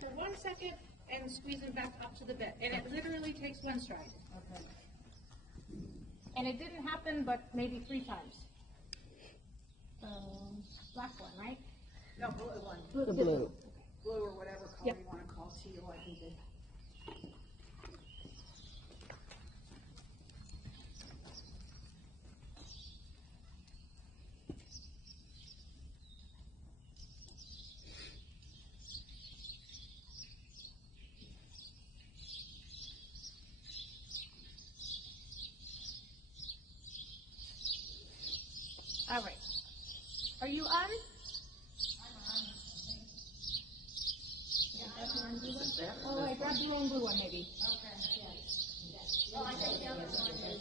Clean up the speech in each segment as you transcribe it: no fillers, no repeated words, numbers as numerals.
for 1 second and squeeze them back up to the bit. And it literally takes 1 stride. Okay. And it didn't happen but maybe 3 times. Black one, right? No, blue one. The blue. Blue or whatever color Yep. you want to call teal, I think it. All right. Are you on? Oh, I grabbed the wrong blue one, maybe. Oh, I think the other one is,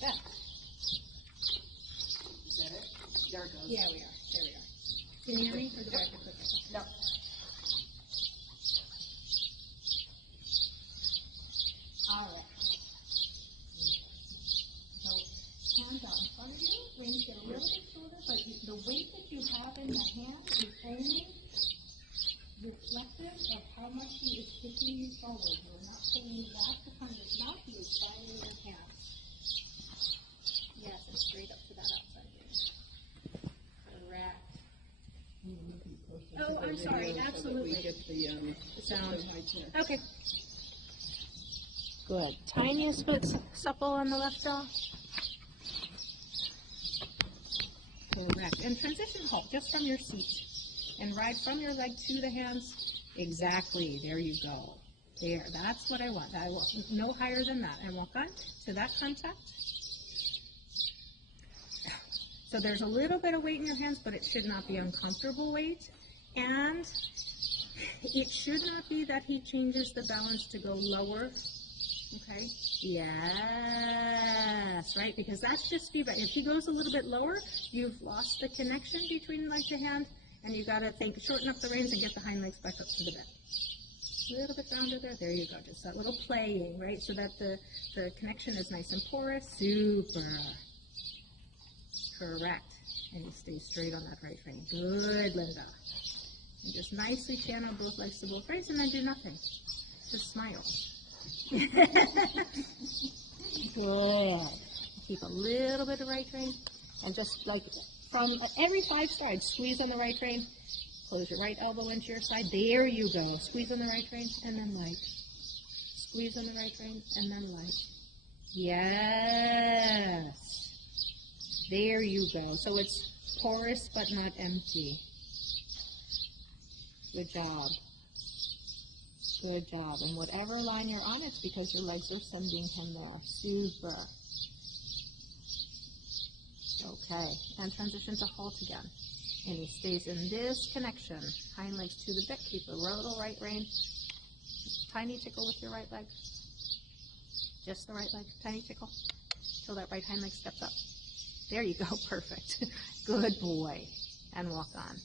Yeah. Is that it? There it goes. Yeah, we are. There we are. Can you hear me? Or do I have to click this? No. All right. So hands out in front of you. Wings get a little bit shorter, but the weight that you have in the hand is only reflective of how much he is pushing you forward. You're not pulling you back behind his mouth. He is firing your hand. Yes, and straight up to that outside wing. Correct. Oh, I'm sorry. Absolutely. We get the sound. Okay. Good. Tiniest bit supple on the left jaw. Correct. And transition halt just from your seat. And ride from your leg to the hands. Exactly. There you go. There. That's what I want. I want no higher than that. And walk on to that contact. So there's a little bit of weight in your hands, but it should not be uncomfortable weight. And it should not be that he changes the balance to go lower. Okay? Yes, right? Because that's just feedback. If he goes a little bit lower, you've lost the connection between leg to hand, and you got to think, shorten up the reins and get the hind legs back up to the bed. A little bit rounder there. There you go. Just that little playing, right? So that the connection is nice and porous. Super. Correct. And you stay straight on that right rein. Good, Linda. And just nicely channel both legs to both reins and then do nothing. Just smile. Good. Keep a little bit of right rein. And just like from every 5 strides, squeeze on the right rein. Close your right elbow into your side. There you go. Squeeze on the right rein and then light. Squeeze on the right rein and then light. Yes. There you go. So it's porous but not empty. Good job. Good job. And whatever line you're on, it's because your legs are sending him there. Super. Okay. And transition to halt again. And he stays in this connection. Hind legs to the bit. Keep a little right rein. Tiny tickle with your right leg. Just the right leg. Tiny tickle. Till that right hind leg steps up. There you go. Perfect. Good boy. And walk on.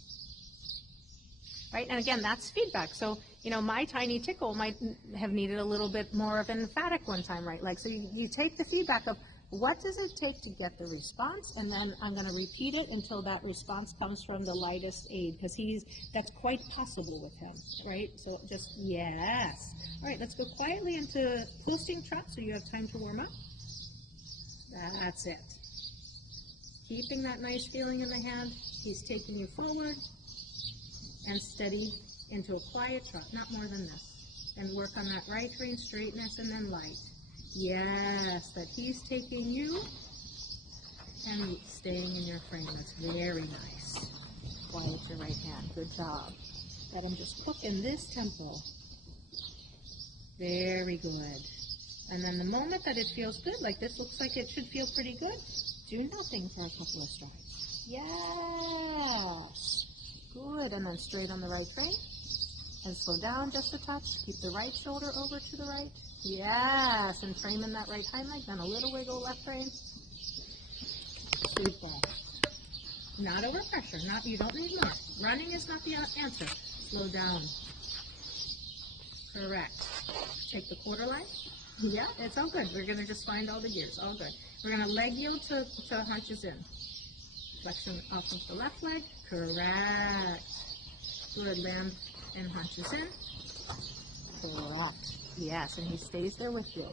Right? And again, that's feedback. So, you know, my tiny tickle might have needed a little bit more of an emphatic one time right leg. So you take the feedback of what does it take to get the response, and then I'm going to repeat it until that response comes from the lightest aid, because that's quite possible with him, right? So just, yes. All right, let's go quietly into posting trot so you have time to warm up. That's it. Keeping that nice feeling in the hand, he's taking you forward and steady into a quiet trot, not more than this. And work on that right rein straightness and then light. Yes, that he's taking you and staying in your frame. That's very nice. Quiet your right hand. Good job. Let him just cook in this tempo. Very good. And then the moment that it feels good, like this looks like it should feel pretty good, do nothing for a couple of strides. Yes. Good. And then straight on the right rein. And slow down just a touch. Keep the right shoulder over to the right. Yes. And frame in that right hind leg. Then a little wiggle left rein. Super. Not over pressure. You don't need more. Running is not the answer. Slow down. Correct. Take the quarter line. Yeah, it's all good. We're going to just find all the gears. All good. We're going to leg yield to hunches in. Flexion off of the left leg. Correct. Good. Land and hunches in. Correct. Yes, and he stays there with you.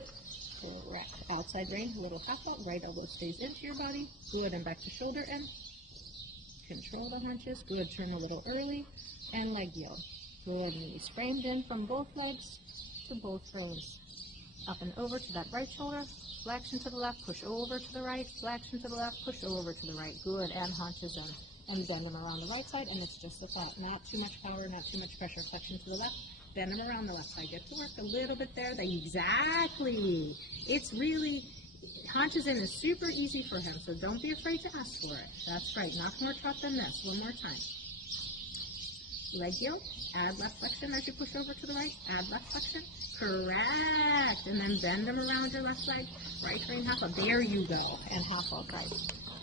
Correct. Outside rein, a little half out. Right elbow stays into your body. Good. And back to shoulder in. Control the hunches. Good. Turn a little early. And leg yield. Good. Knees framed in from both legs to both reins. Up and over to that right shoulder. Flexion to the left. Push over to the right. Flexion to the left. Push over to the right. Good. And hunches in. And bend them around the right side. And it's just like that. Not too much power. Not too much pressure. Flexion to the left. Bend them around the left side. Get to work a little bit there. Exactly. It's really, hunches in is super easy for him, so don't be afraid to ask for it. That's right. Not more trot than this. One more time. Leg yield. Add left flexion as you push over to the right. Add left flexion. Correct. And then bend them around your left leg. Right rein half up. There you go. And half out right.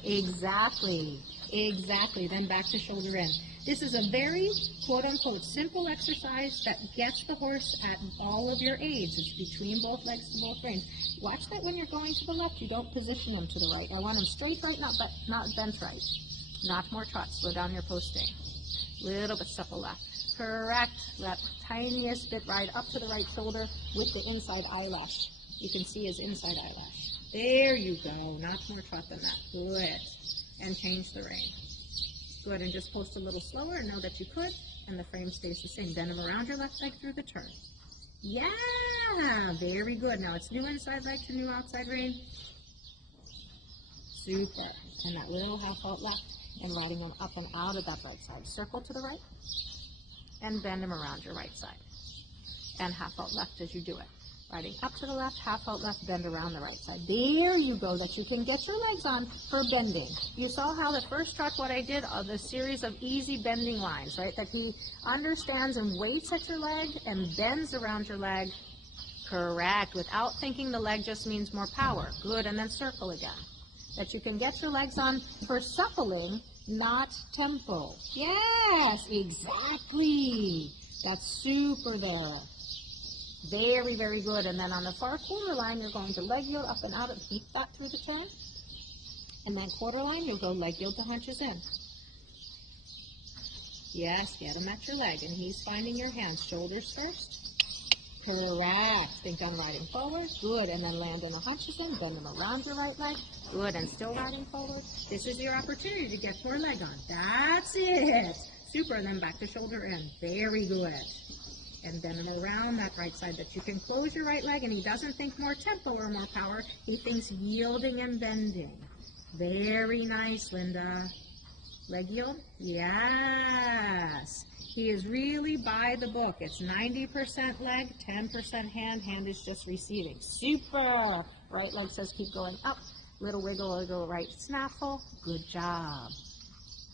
Exactly. Exactly. Then back to shoulder in. This is a very, quote-unquote, simple exercise that gets the horse at all of your aids. It's between both legs to both reins. Watch that when you're going to the left, you don't position him to the right. I want him straight right, not bent right. Not more trot. Slow down your posting. Little bit supple left. Correct. That tiniest bit right up to the right shoulder with the inside eyelash. You can see his inside eyelash. There you go. Not more trot than that. Good. And change the rein. Good, and just post a little slower and know that you could, and the frame stays the same. Bend them around your left leg through the turn. Yeah, very good. Now it's new inside leg to new outside rein. Super. And that little half out left, and riding them up and out of that right side. Circle to the right, and bend them around your right side. And half out left as you do it. Riding up to the left, half out left, bend around the right side. There you go, that you can get your legs on for bending. You saw how the first trot, what I did, the series of easy bending lines, right? That he understands and waits at your leg and bends around your leg. Correct, without thinking the leg just means more power. Good, and then circle again. That you can get your legs on for shuffling, not tempo. Yes, exactly. That's super there. Very, very good. And then on the far quarter line, you're going to leg yield up and out and keep that through the turn. And then quarter line, you'll go leg yield to hunches in. Yes, get him at your leg. And he's finding your hands. Shoulders first. Correct. Think on riding forward. Good. And then land in the hunches in. Bend them around your right leg. Good. And still riding forward. This is your opportunity to get your leg on. That's it. Super. And then back to shoulder in. Very good. And bend him around that right side, that you can close your right leg, and he doesn't think more tempo or more power. He thinks yielding and bending. Very nice, Linda. Leg yield? Yes. He is really by the book. It's 90% leg, 10% hand. Hand is just receiving. Super. Right leg says keep going up. Little wiggle, wiggle, right snaffle. Good job.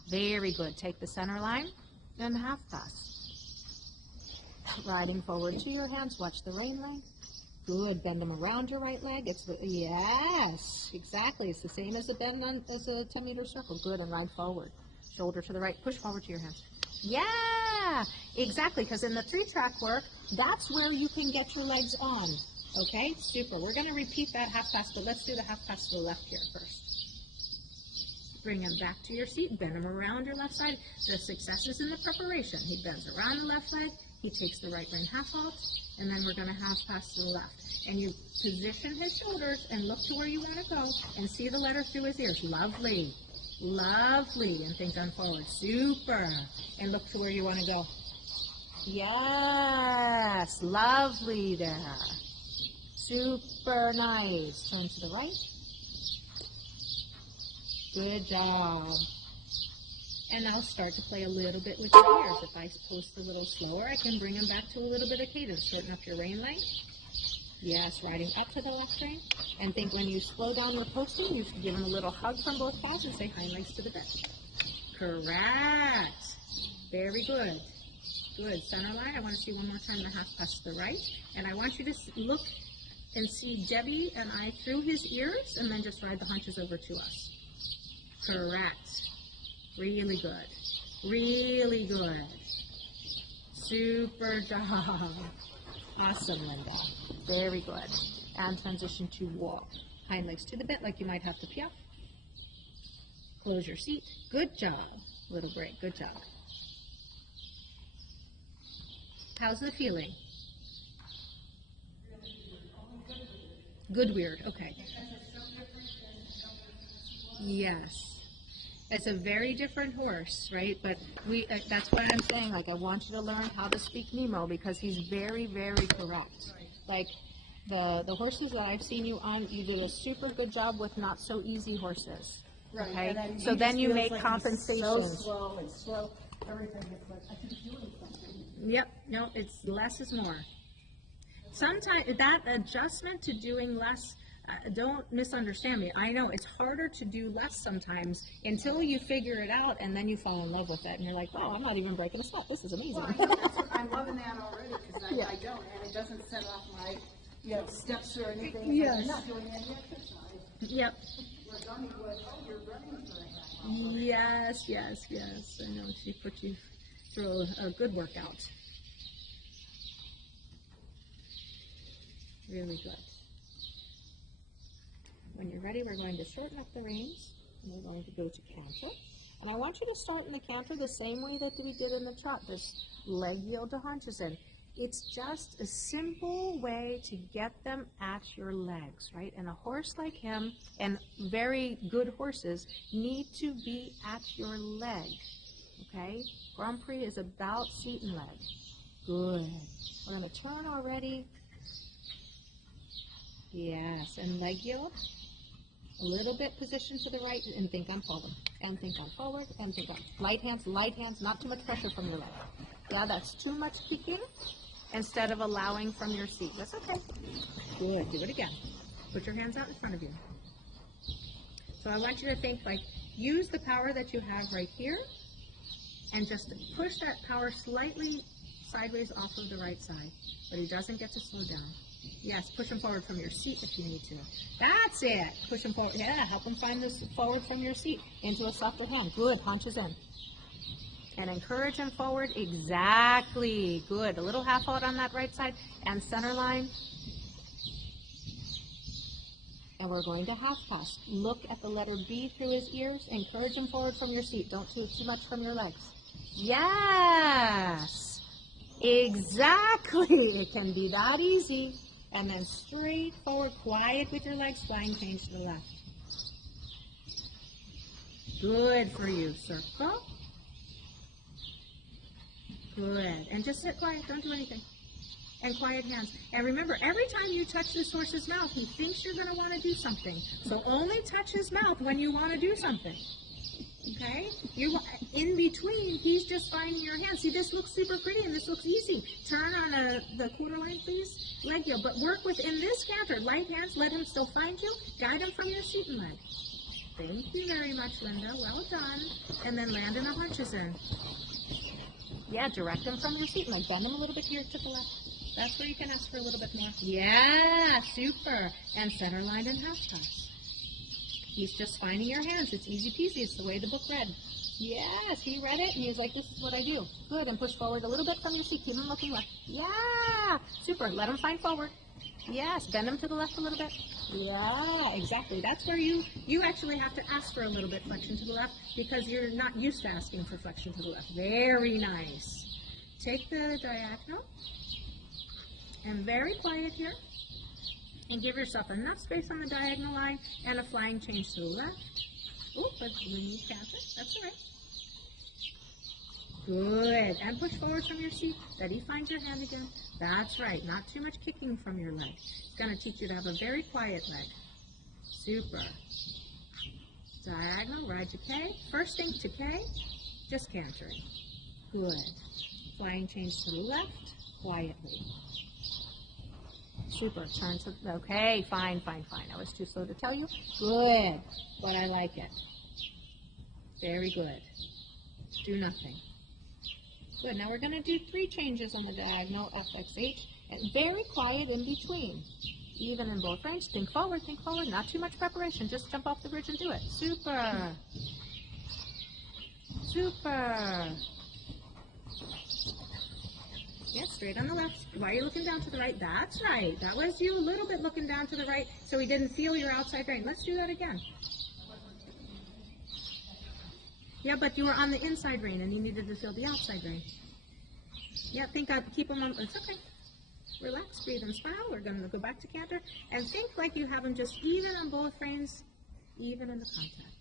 Very good. Take the center line and half pass. Riding forward to your hands. Watch the rein line. Good. Bend them around your right leg. Yes, exactly. It's the same as a bend as a 10-meter circle. Good. And ride forward. Shoulder to the right. Push forward to your hands. Yeah, exactly. Because in the 3-track work, that's where you can get your legs on. Okay, super. We're going to repeat that half pass, but let's do the half pass to the left here first. Bring him back to your seat. Bend him around your left side. The success is in the preparation. He bends around the left leg. He takes the right rein half halt, and then we're going to half pass to the left. And you position his shoulders and look to where you want to go and see the letter through his ears. Lovely. Lovely. And think on forward. Super. And look to where you want to go. Yes. Lovely there. Super nice. Turn to the right. Good job. And I'll start to play a little bit with your ears. If I post a little slower, I can bring them back to a little bit of cadence. Shorten up your rein length. Yes, riding up to the left rein. And think when you slow down your posting, you should give them a little hug from both paws and say hind legs to the bit. Correct. Very good. Good. Center line. I want to see one more time the half pass to the right. And I want you to look and see Debbie and I through his ears, and then just ride the hunches over to us. Correct. Really good. Really good. Super job. Awesome, Linda. Very good. and transition to walk. Hind legs to the bit like you might have to piaffe. Close your seat. Good job. Little break. Good job. How's the feeling? Good weird. Okay. Yes. It's a very different horse, right? But that's what I'm saying. Like, I want you to learn how to speak Nemo because he's very, very correct. Like, the horses that I've seen you on, you did a super good job with not so easy horses. Right. Okay? And then So he then just you feels make like he's compensations. So slow and slow. Everything is like, I keep doing something. Yep. No, it's less is more. Sometimes that adjustment to doing less, don't misunderstand me. I know it's harder to do less sometimes until you figure it out and then you fall in love with it and you're like, oh, I'm not even breaking a sweat. This is amazing. Well, I know, that's what, I'm loving that already because Yeah. I don't, and it doesn't set off my, steps or anything. Yes. I'm not doing any exercise. Yep. Where Donnie was, oh, you're running for a half hour. Yes. I know she put you through a good workout. Really good. When you're ready, we're going to shorten up the reins, and we're going to go to canter. And I want you to start in the canter the same way that we did in the trot, this leg yield to haunches in. It's just a simple way to get them at your legs, right? And a horse like him, and very good horses, need to be at your leg, okay? Grand Prix is about seat and leg. Good. We're going to turn already. Yes, and leg yield. A little bit position to the right and think on forward. And think on forward and think on light hands, not too much pressure from your leg. Yeah, that's too much kicking instead of allowing from your seat. That's okay. Good. Do it again. Put your hands out in front of you. So I want you to think like use the power that you have right here and just push that power slightly sideways off of the right side, but he doesn't get to slow down. Yes, push him forward from your seat if you need to. That's it. Push him forward. Yeah, help him find this forward from your seat into a softer hand. Good. Haunches in. And encourage him forward. Exactly. Good. A little half out on that right side and center line. And we're going to half pass. Look at the letter B through his ears. Encourage him forward from your seat. Don't do too much from your legs. Yes. Exactly. It can be that easy. And then straight forward, quiet with your legs, flying change to the left. Good for you. Circle. Good. And just sit quiet. Don't do anything. And quiet hands. And remember, every time you touch this horse's mouth, he thinks you're going to want to do something. So only touch his mouth when you want to do something. Okay? In between, he's just finding your hand. See, this looks super pretty and this looks easy. Turn on the quarter line, please. Leg yield. But work within this canter. Light hands, let him still find you. Guide him from your seat and leg. Thank you very much, Linda. Well done. And then land in the haunches in. Yeah, direct him from your seat and leg. Bend him a little bit here to the left. That's where you can ask for a little bit more. Yeah, super. And center line and half pass. He's just finding your hands. It's easy peasy. It's the way the book read. Yes, he read it, and he's like, this is what I do. Good, and push forward a little bit from your seat. Keep him looking left. Yeah, super. Let him find forward. Yes, bend him to the left a little bit. Yeah, exactly. That's where you actually have to ask for a little bit flexion to the left because you're not used to asking for flexion to the left. Very nice. Take the diagonal, and very quiet here. And give yourself enough space on the diagonal line and a flying change to the left. Oh, but when you cap it, that's all right. Good. And push forward from your seat. Steady, find your hand again. That's right. Not too much kicking from your leg. It's going to teach you to have a very quiet leg. Super. Diagonal, ride to K. First thing to K, just cantering. Good. Flying change to the left, quietly. Super. Turn to, okay, fine. I was too slow to tell you. Good. But I like it. Very good. Do nothing. Good. Now we're going to do 3 changes on the diagonal, FXH, and very quiet in between. Even in both range. Think forward. Not too much preparation. Just jump off the bridge and do it. Super. Super. Yeah, straight on the left. Why are you looking down to the right? That's right. That was you a little bit looking down to the right, so we didn't feel your outside rein. Let's do that again. Yeah, but you were on the inside rein and you needed to feel the outside rein. Yeah, think I'd keep them on. It's okay. Relax, breathe, and smile. We're going to go back to canter. And think like you have them just even on both reins, even in the contact.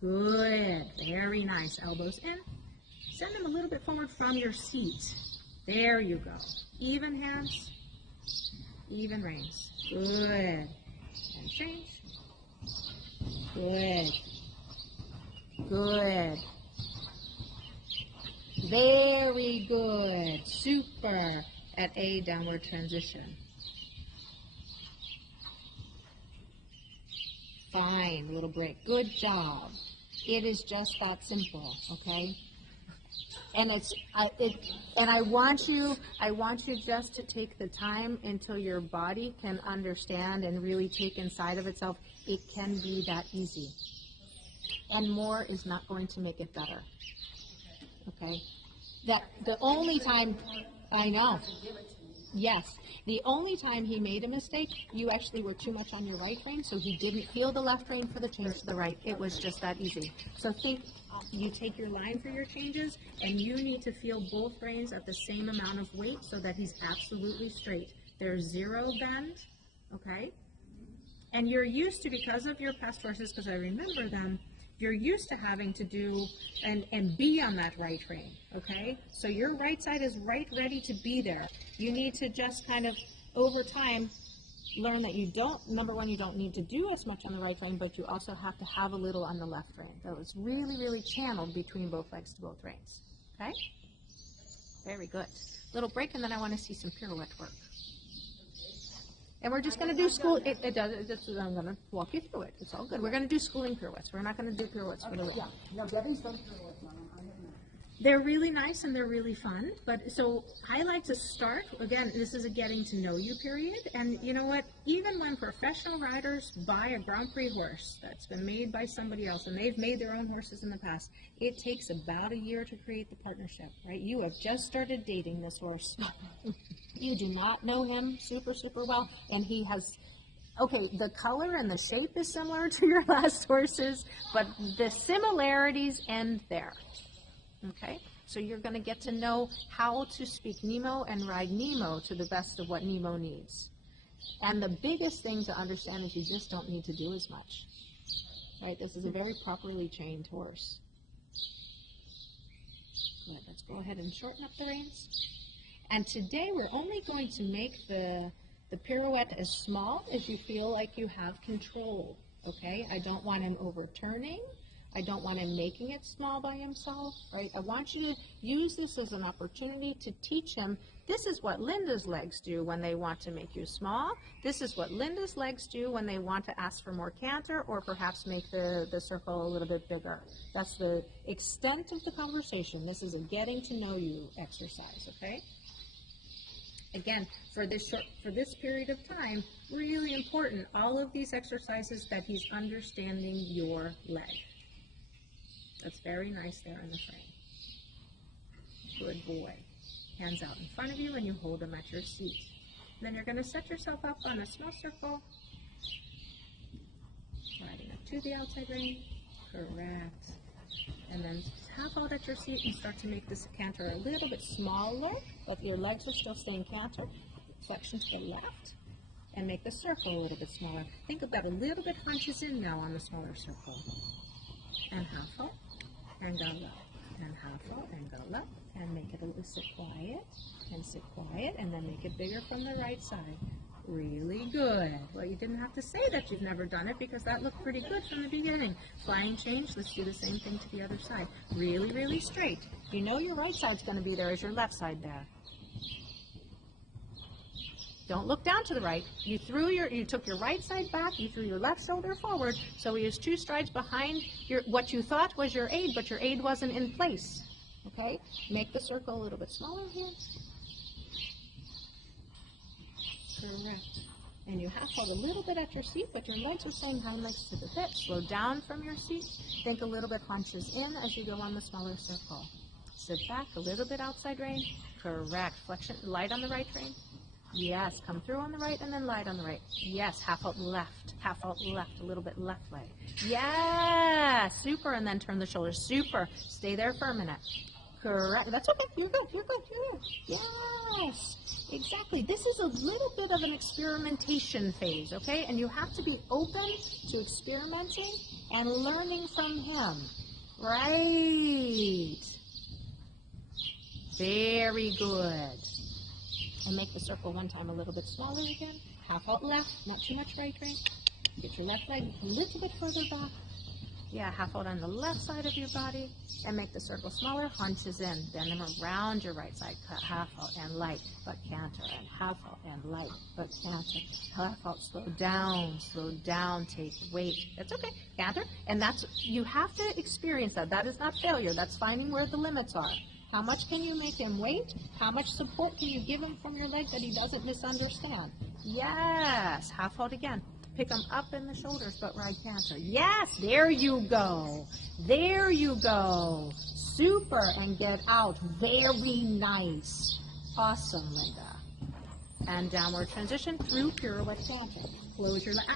Good. Very nice. Elbows in. Send them a little bit forward from your seat. There you go. Even hands, even reins. Good. And change. Good. Good. Very good. Super. At A, downward transition. Fine. Little break. Good job. It is just that simple, okay? And I want you just to take the time until your body can understand and really take inside of itself. It can be that easy. And more is not going to make it better. Okay? That the only time, I know. Yes. The only time he made a mistake, you actually were too much on your right rein, so he didn't feel the left rein for the change to the right. It was just that easy. So think, you take your line for your changes, and you need to feel both reins at the same amount of weight so that he's absolutely straight. There's zero bend, okay? And you're used to, because of your past horses, because I remember them, you're used to having to do and be on that right rein, okay? So your right side is right ready to be there. You need to just kind of, over time, learn that you don't, number one, you don't need to do as much on the right rein, but you also have to have a little on the left rein. So it's really, really channeled between both legs to both reins, okay? Very good. Little break, and then I want to see some pirouette work. And we're just going to do school. I'm going to walk you through it. It's all good. We're going to do schooling pirouettes. We're not going to do pirouettes for the wheel. Yeah. No, Debbie's done pirouettes on them. I have not. They're really nice and they're really fun. But so I like to start, again, this is a getting to know you period. And you know what? Even when professional riders buy a Grand Prix horse that's been made by somebody else, and they've made their own horses in the past, it takes about a year to create the partnership, right? You have just started dating this horse. You do not know him super, super well. And he has, okay, the color and the shape is similar to your last horses, but the similarities end there. Okay, so you're going to get to know how to speak Nemo and ride Nemo to the best of what Nemo needs. And the biggest thing to understand is you just don't need to do as much. Right, this is a very properly trained horse. Good, let's go ahead and shorten up the reins. And today we're only going to make the pirouette as small as you feel like you have control. Okay, I don't want him overturning. I don't want him making it small by himself, right? I want you to use this as an opportunity to teach him, this is what Linda's legs do when they want to make you small. This is what Linda's legs do when they want to ask for more canter or perhaps make the circle a little bit bigger. That's the extent of the conversation. This is a getting to know you exercise, okay? Again, for this period of time, really important, all of these exercises that he's understanding your leg. That's very nice there in the frame. Good boy. Hands out in front of you and you hold them at your seat. Then you're going to set yourself up on a small circle, riding up to the outside rein. Correct. And then half hold at your seat and start to make this canter a little bit smaller, but your legs are still staying canter. Flexion to the left. And make the circle a little bit smaller. Think about a little bit hunches in now on the smaller circle. And half hold. And go up, and half up, and go up, and make it a little sit quiet, and then make it bigger from the right side. Really good. Well, you didn't have to say that you've never done it because that looked pretty good from the beginning. Flying change, let's do the same thing to the other side. Really, really straight. You know your right side's going to be there as your left side there. Don't look down to the right. You took your right side back, you threw your left shoulder forward, so he is 2 strides behind what you thought was your aid, but your aid wasn't in place. Okay? Make the circle a little bit smaller here. Correct. And you half hold a little bit at your seat, but your legs are staying hind legs to the bit. Slow down from your seat. Think a little bit hunches in as you go on the smaller circle. Sit back, a little bit outside rein. Correct. Flexion, light on the right rein. Yes, come through on the right and then light on the right. Yes, half out left, a little bit left leg. Yeah, super, and then turn the shoulders. Super. Stay there for a minute. Correct. That's okay. You're good. You're good. You're good. Yes. Exactly. This is a little bit of an experimentation phase, okay? And you have to be open to experimenting and learning from him. Right. Very good. And make the circle one time a little bit smaller again. Half out left, not too much right rein. Get your left leg a little bit further back. Yeah, half out on the left side of your body. And make the circle smaller. Hunches in. Bend them around your right side. Cut half out and light, but canter. And half out and light, but canter. Half out, slow down, take weight. That's okay. Canter. And that's, you have to experience that. That is not failure. That's finding where the limits are. How much can you make him wait? How much support can you give him from your leg that he doesn't misunderstand? Yes. Half out again. Pick him up in the shoulders, but right canter. Yes, there you go. There you go. Super, and get out. Very nice. Awesome, Linda. And downward transition through pirouette canter. Close your leg.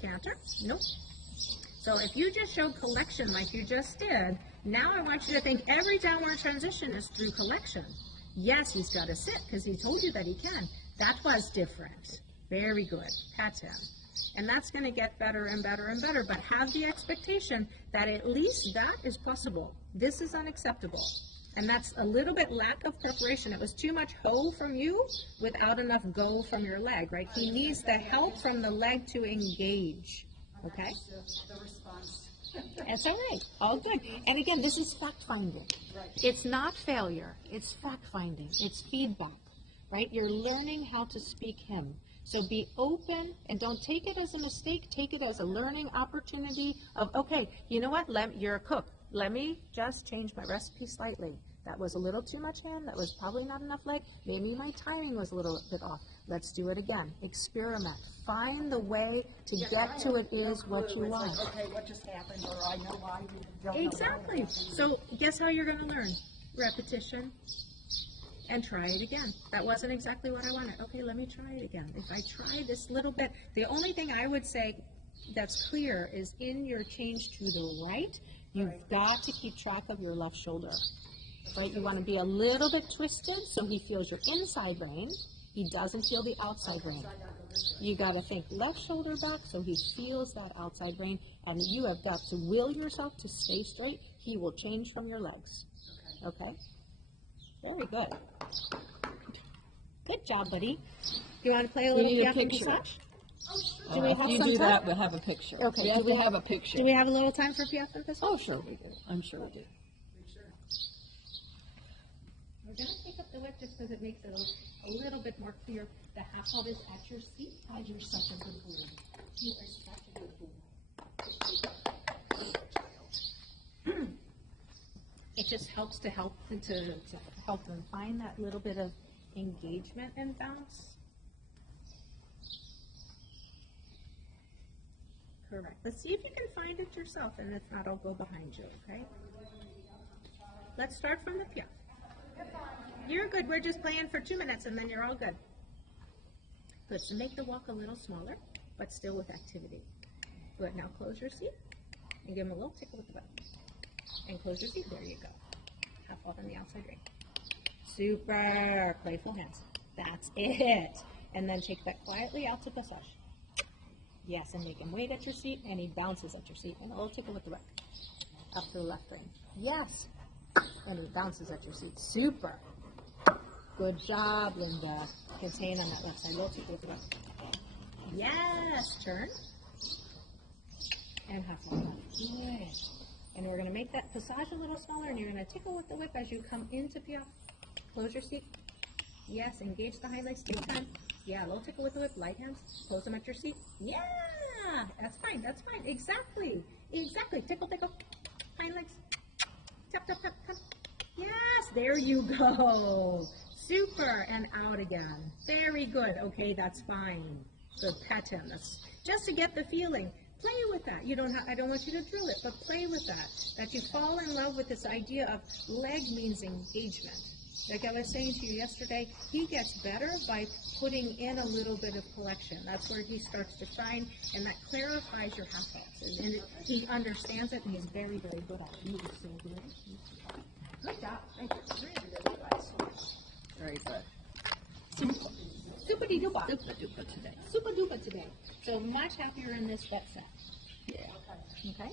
Canter. Nope. So if you just showed collection like you just did, now I want you to think every downward transition is through collection. Yes, he's got to sit because he told you that he can. That was different. Very good. Pat him. And that's going to get better and better and better. But have the expectation that at least that is possible. This is unacceptable. And that's a little bit lack of preparation. It was too much ho from you without enough go from your leg, right? He needs the help from the leg to engage. Okay? The response. That's all right. All good. And again, this is fact-finding. Right. It's not failure. It's fact-finding. It's feedback, right? You're learning how to speak him. So be open and don't take it as a mistake. Take it as a learning opportunity of, okay, you know what? You're a cook. Let me just change my recipe slightly. That was a little too much hand. That was probably not enough leg. Maybe my timing was a little bit off. Let's do it again. Experiment. Find the way to get to it is what you want. Like, okay, what just happened? Or I know why you don't Exactly. know. So guess how you're going to learn? Repetition. And try it again. That wasn't exactly what I wanted. Okay, let me try it again. If I try this little bit, the only thing I would say that's clear is in your change to the right, you've got to keep track of your left shoulder. Right? You want to be a little bit twisted so he feels your inside rein. He doesn't feel the outside rein. You got to think left shoulder back so he feels that outside rein, and you have got to will yourself to stay straight. He will change from your legs. Okay? Very good. Good job, buddy. Do you want to play a little piano massage? Do we have If you some do time? that, we'll have a picture. Okay, We have to have a picture. Do we have a little time for piano massage? Oh, sure we do. I'm sure we do. We're going to take up the lip just because it makes it a little bit more clear. The half hold is at your seat. Oh, you're such a good boy. You are such a good boy. It just helps to help them find that little bit of engagement and bounce. Correct. Let's see if you can find it yourself, and if not, I'll go behind you, okay? Let's start from the piano. You're good. We're just playing for 2 minutes, and then you're all good. Good. So make the walk a little smaller, but still with activity. Good. Now close your seat and give him a little tickle with the butt. And close your seat. There you go. Half off on the outside ring. Super. Playful hands. That's it. And then take that quietly out to passage. Yes, and make him wait at your seat, and he bounces at your seat. And a little tickle with the right. Up to the left ring. Yes. And he bounces at your seat. Super. Good job, Linda. Contain on that left side. Little tickle with the right. Yes. Turn. And half off. Good. And we're going to make that passage a little smaller, and you're going to tickle with the whip as you come into piaffe. Close your seat. Yes, engage the hind legs. Take time. Yeah, a little tickle with the whip. Light hands. Close them at your seat. Yeah, that's fine. That's fine. Exactly. Exactly. Tickle, tickle. Hind legs. Tap, tap, tap, tap. Yes, there you go. Super. And out again. Very good. Okay, that's fine. Good. Pat him. That's just to get the feeling. Play with that. You don't have, I don't want you to drill it, but play with that. That you fall in love with this idea of leg means engagement. Like I was saying to you yesterday, he gets better by putting in a little bit of collection. That's where he starts to shine, and that clarifies your half boxes. And he understands it, and he's very, very good at it. You are so good. Good job. Thank you. Really, really nice. Very good. Super duper. Super duper today. Super duper today. So much happier in this wet set. Yeah. Okay?